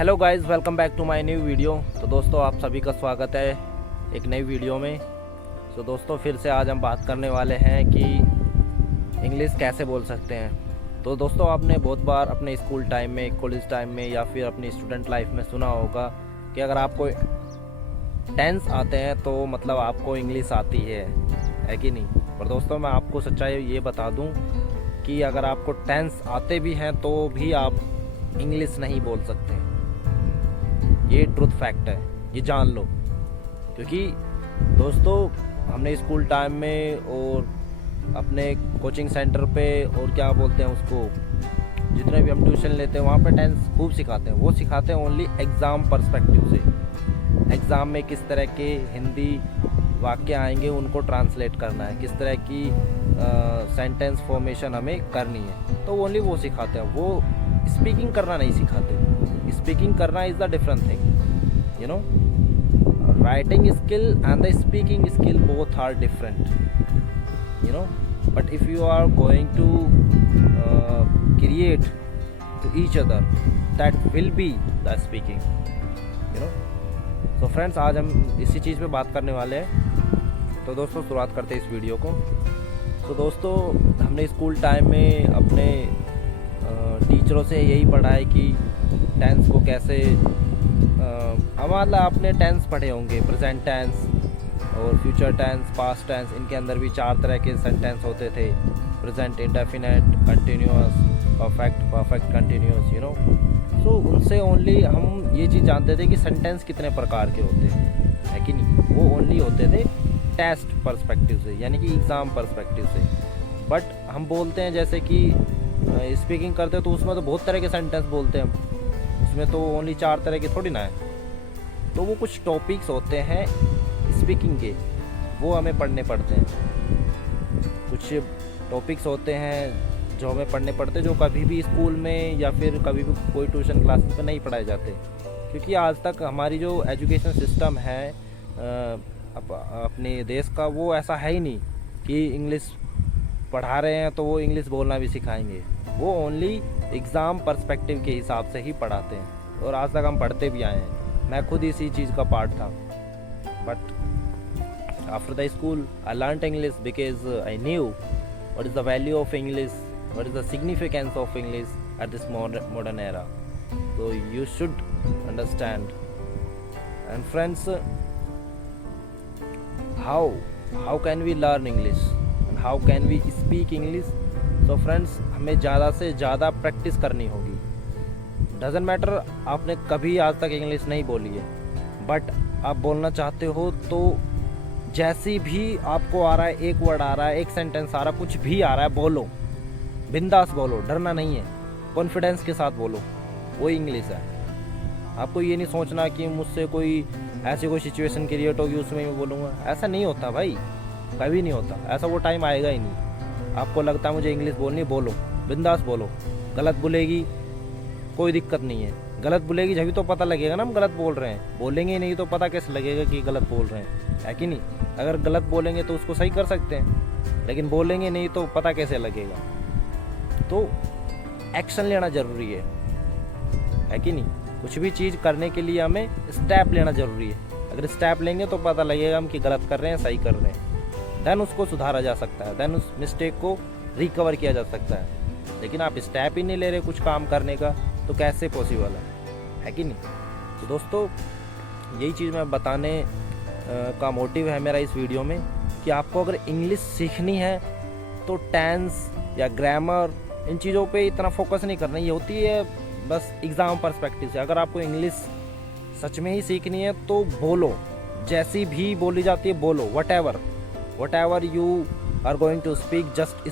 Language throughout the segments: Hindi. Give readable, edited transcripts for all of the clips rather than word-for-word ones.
Hello guys, welcome back to my new video. तो दोस्तों, आप सभी का स्वागत है एक नई वीडियो में। तो दोस्तों, फिर से आज हम बात करने वाले हैं कि इंग्लिश कैसे बोल सकते हैं। तो दोस्तों, आपने बहुत बार अपने स्कूल टाइम में, कॉलेज टाइम में या फिर अपनी स्टूडेंट लाइफ में सुना होगा कि अगर आपको टेंस आते हैं तो मतलब आपको इंग्लिश आती है कि नहीं। पर दोस्तों, मैं आपको सच्चाई ये बता दूं कि अगर आपको टेंस आते भी हैं तो भी आप इंग्लिश नहीं बोल सकते। ये ट्रुथ फैक्ट है, ये जान लो। क्योंकि दोस्तों, हमने स्कूल टाइम में और अपने कोचिंग सेंटर पे और क्या बोलते हैं उसको, जितने भी हम ट्यूशन लेते हैं वहाँ पे टेंस खूब सिखाते हैं। वो सिखाते हैं ओनली एग्ज़ाम पर्सपेक्टिव से। एग्ज़ाम में किस तरह के हिंदी वाक्य आएंगे उनको ट्रांसलेट करना है, किस तरह की सेंटेंस फॉर्मेशन हमें करनी है, तो ओनली वो सिखाते हैं। वो स्पीकिंग करना नहीं सिखाते। स्पीकिंग करना is the different thing, you know. Writing skill and the speaking skill both are different, you know, but if you are going to create to each other, that will be the speaking, you know. So friends, आज हम इसी चीज़ पे बात करने वाले हैं। तो दोस्तों, शुरुआत करते हैं इस वीडियो को। तो दोस्तों, हमने स्कूल टाइम में अपने टीचरों से यही पढ़ा है कि टेंस को कैसे हमारा आपने टेंस पढ़े होंगे, प्रेजेंट टेंस और फ्यूचर टेंस, पास्ट टेंस। इनके अंदर भी 4 तरह के सेंटेंस होते थे: present, indefinite, continuous, perfect continuous, you know. So उनसे ओनली हम ये चीज़ जानते थे कि सेंटेंस कितने प्रकार के होते हैं, है कि नहीं। वो ओनली होते थे टेस्ट पर्सपेक्टिव से, यानी कि एग्ज़ाम पर्सपेक्टिव से। बट हम बोलते हैं जैसे कि स्पीकिंग करते हैं तो उसमें तो बहुत तरह के सेंटेंस बोलते हैं हम। उसमें तो ओनली 4 तरह के थोड़ी ना है। तो वो कुछ टॉपिक्स होते हैं स्पीकिंग के, वो हमें पढ़ने पड़ते हैं। कुछ टॉपिक्स होते हैं जो हमें पढ़ने पड़ते हैं, जो कभी भी स्कूल में या फिर कभी भी कोई ट्यूशन क्लासेस में नहीं पढ़ाए जाते। क्योंकि आज तक हमारी जो एजुकेशन सिस्टम है अपने देश का, वो ऐसा है ही नहीं कि इंग्लिश पढ़ा रहे हैं तो वो इंग्लिश बोलना भी सिखाएंगे। वो ओनली एग्ज़ाम पर्सपेक्टिव के हिसाब से ही पढ़ाते हैं, और आज तक हम पढ़ते भी आए हैं। मैं खुद इसी चीज़ का पार्ट था। But after the school, I learned English because I knew what is the value of English, what is the significance of English at this modern era. So you should understand. And friends, how can we learn English and how can we speak English? So friends, हमें ज़्यादा से ज़्यादा प्रैक्टिस करनी होगी। Doesn't matter आपने कभी आज तक इंग्लिश नहीं बोली है, बट आप बोलना चाहते हो तो जैसी भी आपको आ रहा है, एक वर्ड आ रहा है, एक सेंटेंस आ रहा है, कुछ भी आ रहा है, बोलो, बिंदास बोलो, डरना नहीं है, कॉन्फिडेंस के साथ बोलो। वो इंग्लिश है। आपको ये नहीं सोचना कि मुझसे कोई ऐसी कोई सिचुएशन क्रिएट होगी उसमें मैं बोलूँगा। ऐसा नहीं होता भाई, कभी नहीं होता ऐसा। वो टाइम आएगा ही नहीं। आपको लगता है मुझे इंग्लिश बोलनी, बोलो, बिंदास बोलो। गलत बोलेगी कोई दिक्कत नहीं है। गलत बोलेगी जब तो पता लगेगा ना हम गलत बोल रहे हैं। बोलेंगे नहीं तो पता कैसे लगेगा कि गलत बोल रहे हैं, है कि नहीं। अगर गलत बोलेंगे तो उसको सही कर सकते हैं, लेकिन बोलेंगे नहीं तो पता कैसे लगेगा। तो एक्शन लेना ज़रूरी है कि नहीं। कुछ भी चीज़ करने के लिए हमें स्टेप लेना ज़रूरी है। अगर स्टेप लेंगे तो पता लगेगा हम कि गलत कर रहे हैं, सही कर रहे हैं। देन उसको सुधारा जा सकता है, देन उस मिस्टेक को रिकवर किया जा सकता है। लेकिन आप स्टेप ही नहीं ले रहे कुछ काम करने का, तो कैसे पॉसिबल है कि नहीं। तो दोस्तों, यही चीज़ मैं बताने का मोटिव है मेरा इस वीडियो में कि आपको अगर इंग्लिश सीखनी है तो टेंस या ग्रामर, इन चीज़ों पे इतना फोकस नहीं करना। ये होती है बस एग्ज़ाम पर्सपेक्टिव से। अगर आपको इंग्लिश सच में ही सीखनी है तो बोलो, जैसी भी बोली जाती है बोलो। Whatever you are going to speak, just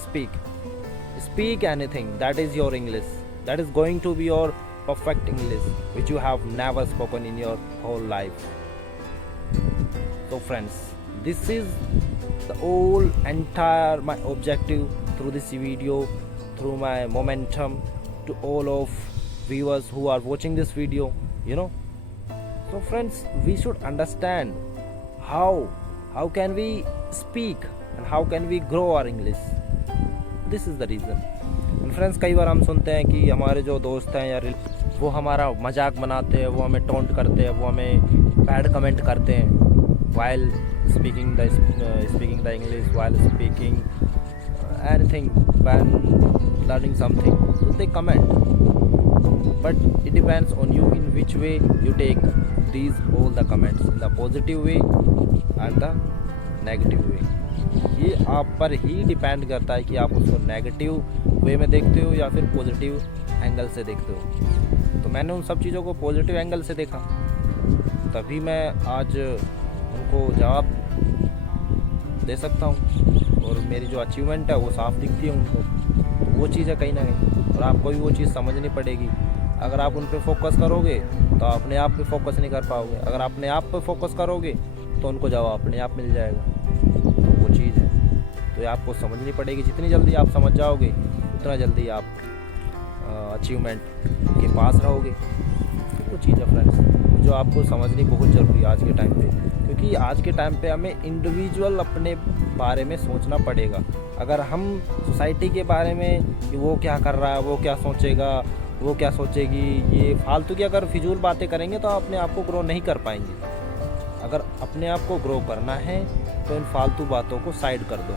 speak anything, that is your English. That is going to be your perfect English, which you have never spoken in your whole life. So friends, this is the whole entire my objective through this video, through my momentum to all of viewers who are watching this video, you know. So friends, we should understand how can we speak and how can we grow our English. This is the reason. Friends, कई बार हम सुनते हैं कि हमारे जो दोस्त हैं या वो हमारा मजाक बनाते हैं, वो हमें टोंट करते हैं, वो हमें बैड कमेंट करते हैं while speaking the English, while speaking anything, when learning something, so they comment. But it depends on you in which way you take these all the comments, in the positive way and the negative way. ये आप पर ही डिपेंड करता है कि आप उसको नेगेटिव वे में देखते हो या फिर पॉजिटिव एंगल से देखते हो। तो मैंने उन सब चीज़ों को पॉजिटिव एंगल से देखा, तभी मैं आज उनको जवाब दे सकता हूँ और मेरी जो अचीवमेंट है वो साफ दिखती है उनको। तो वो चीज़ है कहीं ना कहीं, और आपको भी वो चीज़ समझनी पड़ेगी। अगर आप उन पे फोकस करोगे तो अपने आप पे फोकस नहीं कर पाओगे, अगर अपने आप पे फोकस करोगे तो उनको जवाब अपने आप मिल जाएगा। तो वो चीज़ है, तो ये आपको समझनी पड़ेगी। जितनी जल्दी आप समझ जाओगे उतना जल्दी आप अचीवमेंट के पास रहोगे। वो चीज़ है फ्रेंड्स जो आपको समझनी बहुत ज़रूरी है आज के टाइम पे, क्योंकि आज के टाइम पे हमें इंडिविजुअल अपने बारे में सोचना पड़ेगा। अगर हम सोसाइटी के बारे में कि वो क्या कर रहा है, वो क्या सोचेगा, वो क्या सोचेगी, ये फालतू की अगर फिजूल बातें करेंगे तो अपने आप को ग्रो नहीं कर पाएंगे। अगर अपने आप को ग्रो करना है तो इन फालतू बातों को साइड कर दो।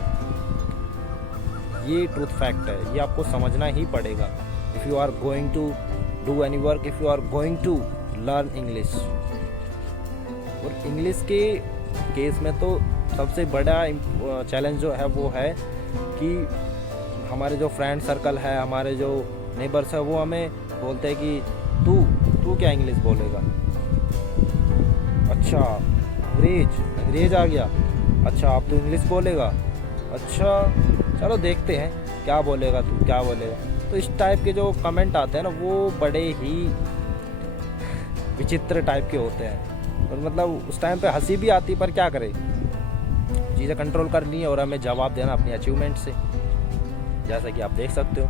ये ट्रूथ फैक्ट है, ये आपको समझना ही पड़ेगा। If you are going to do any work, if you are going to learn English. और इंग्लिश के केस में तो सबसे बड़ा चैलेंज जो है वो है कि हमारे जो फ्रेंड सर्कल है, हमारे जो नेबर्स है, वो हमें बोलते हैं कि तू क्या इंग्लिश बोलेगा, अच्छा अंग्रेज आ गया, अच्छा आप तो इंग्लिश बोलेगा, अच्छा चलो देखते हैं क्या बोलेगा तू, क्या बोलेगा। तो इस टाइप के जो कमेंट आते हैं ना वो बड़े ही विचित्र टाइप के होते हैं, और मतलब उस टाइम पे हंसी भी आती, पर क्या करें, चीज़ें कंट्रोल करनी है और हमें जवाब देना अपनी अचीवमेंट से, जैसा कि आप देख सकते हो।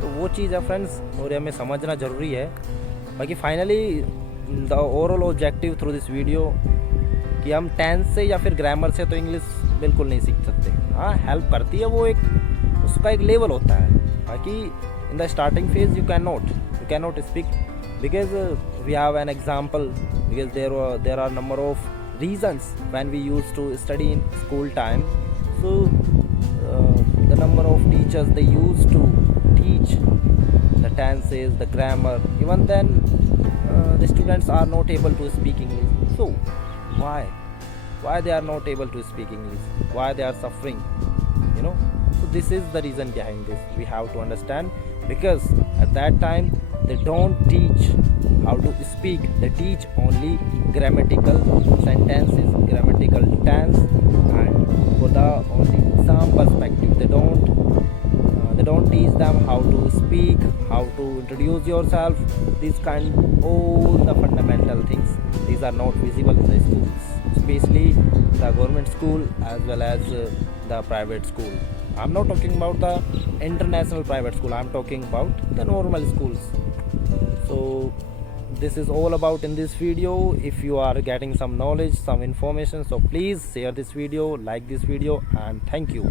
तो वो चीज़ है फ्रेंड्स, और हमें समझना ज़रूरी है। बाकी finally the overall objective through this video कि हम टेंस से या फिर ग्रामर से तो इंग्लिश बिल्कुल नहीं सीख सकते। हाँ, हेल्प करती है, वो एक उसका एक लेवल होता है। बाकी in the starting phase you can not speak because we have an example, because there are number of reasons when we used to study in school time. So the number of teachers they used to teach the tenses, the grammar. Even then the students are not able to speak English. So why they are not able to speak English, why they are suffering, so this is the reason behind this. We have to understand, because at that time they don't teach how to speak, they teach only grammatical sentences, grammatical tense, and for the only exam perspective they don't teach them how to speak, how to introduce yourself, these all the fundamental things. These are not visible in the schools, especially the government school as well as the private school. I'm not talking about the international private school, I'm talking about the normal schools. So this is all about in this video. If you are getting some knowledge, some information, so please share this video, like this video, and thank you.